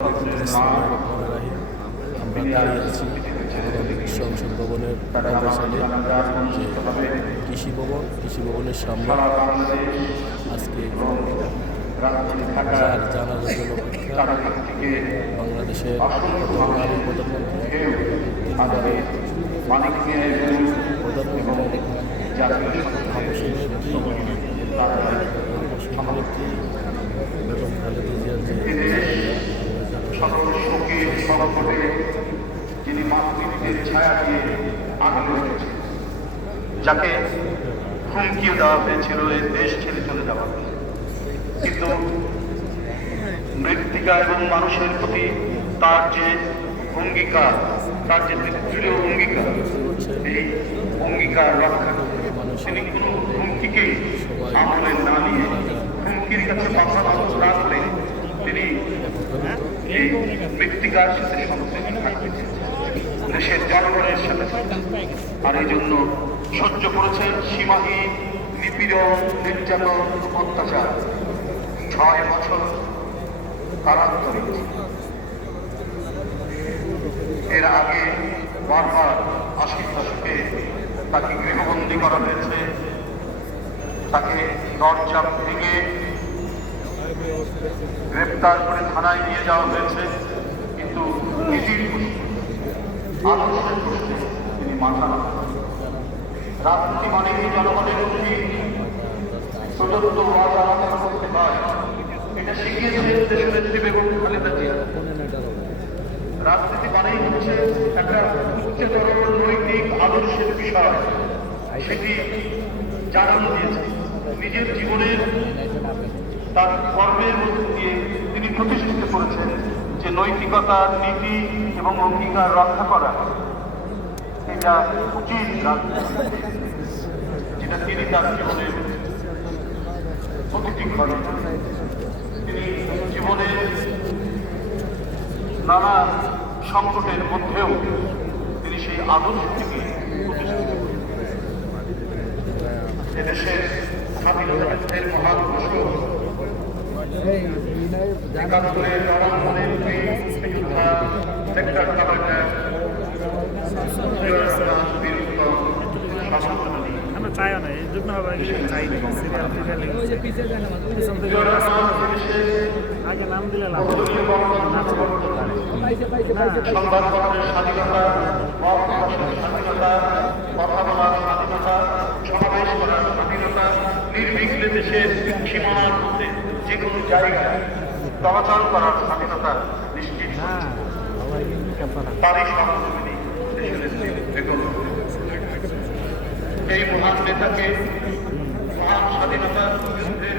আমরা দাঁড়িয়ে আছি সংসদ ভবনের সামনে, যে কৃষি ভবনের সামনে আজকে যার জানাজার জন্য অপেক্ষা বাংলাদেশের নারী প্রধানমন্ত্রী, প্রধানমন্ত্রী বেগম খালেদা জিয়ার যে সকল শোকের সংকটে যিনি মাতৃত্বের ছায়া দিয়ে আগলে রয়েছে, যাকে হুমকি দেওয়া হয়েছিল এই দেশ ছেড়ে চলে যাওয়া, কিন্তু মৃত্তিকা এবং মানুষের প্রতি তার যে অঙ্গীকার, তার যে দৃঢ় অঙ্গীকার, এই অঙ্গীকার রক্ষা তিনি কোনো হুমকিকে আমলে না নিয়ে, হুমকির কাছে মাথা নত না করে তিনি এই মৃত্তিকার সাথে সংশ্লিষ্ট থাকতে দেশের জনগণের সাথে, আর এই জন্য সহ্য করেছেন সীমাহীন নিপীড়ন, নির্যাতন, অত্যাচার। 6 বছর কারান্তরে। এর আগে বারবার 80 দশকে তাকে গৃহবন্দী করা হয়েছে, তাকে দরজা ভেঙে গ্রেপ্তার করে থানায় নিয়ে যাওয়া হয়েছে, কিন্তু নীতির আদর্শের প্রশ্নে তিনি মাথা রাখেন। রাজনীতি মানে জনগণের উচিত প্রদত্ত ওয়াদা আদায় করতে হয়, এটা শিখিয়েছেন দেশনেত্রী বেগম খালেদা জিয়া। রাজনীতি মানেই হচ্ছে একটা উচ্চতর নৈতিক আদর্শের বিষয়, সেটি জানানো দিয়েছে নিজের জীবনের তার কর্মের মধ্যে দিয়ে তিনি প্রতিষ্ঠিত করেছেন যে নৈতিকতা, নীতি এবং অঙ্গীকার রক্ষা করা এটা উচিত রাজনীতি, যেটা তিনি তার জীবনের প্রতিটি ঘরে, তিনি জীবনের নানা সংকটের মধ্যেও তিনি সেই আদর্শটিকে প্রতিষ্ঠিত করেন। এদেশের স্বাধীনতার মহান ঘোষক, একাত্তরের রণাঙ্গনের মুক্তিযোদ্ধা, সেক্টর কমান্ডার আমরা চাইও না, এই যুগ্ম হবে চাই আগে নাম দিলে লাভ। সংবাদপত্রের স্বাধীনতা, মত প্রকাশের স্বাধীনতা, কথা বলার স্বাধীনতা, সমাবেশ করার স্বাধীনতা, নির্বিঘ্নে দেশের সীমানার মধ্যে যে কোনো জায়গায় চলাচল করার স্বাধীনতা নিশ্চিত তারই সহযোগী এই মহান নেতাকে, মহান স্বাধীনতার যুদ্ধের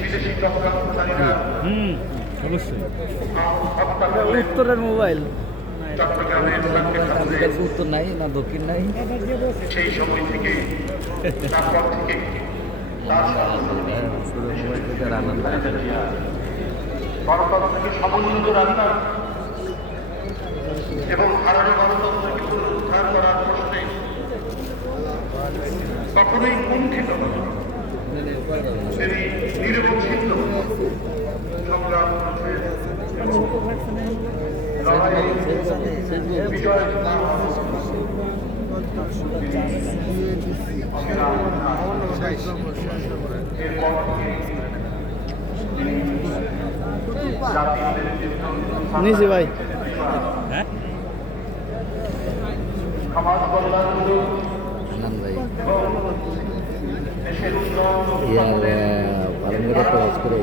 বিদেশি চক্রান্তকারীরা উত্তরের মোবাইল চট্টগ্রামের উত্তর নাই না দক্ষিণ নাই, সেই সময় থেকে তারপর থেকে গণতন্ত্রকে সমুন্নত রাখা এবং ভারতের গণতন্ত্রকে পুনরুদ্ধার করার প্রশ্নে কখনোই কুণ্ঠিত তিনি নিরবচ্ছিন্ন সংগ্রাম বিজয় নিজি ভাই সমাজ কল্যাণ আনন্দ ভাই দেশের উন্নয়ন পালনগড়ে কাজ করে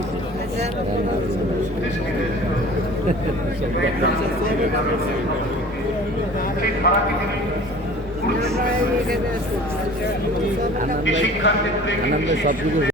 শিক্ষার ক্ষেত্রে আনন্দ সব কিছু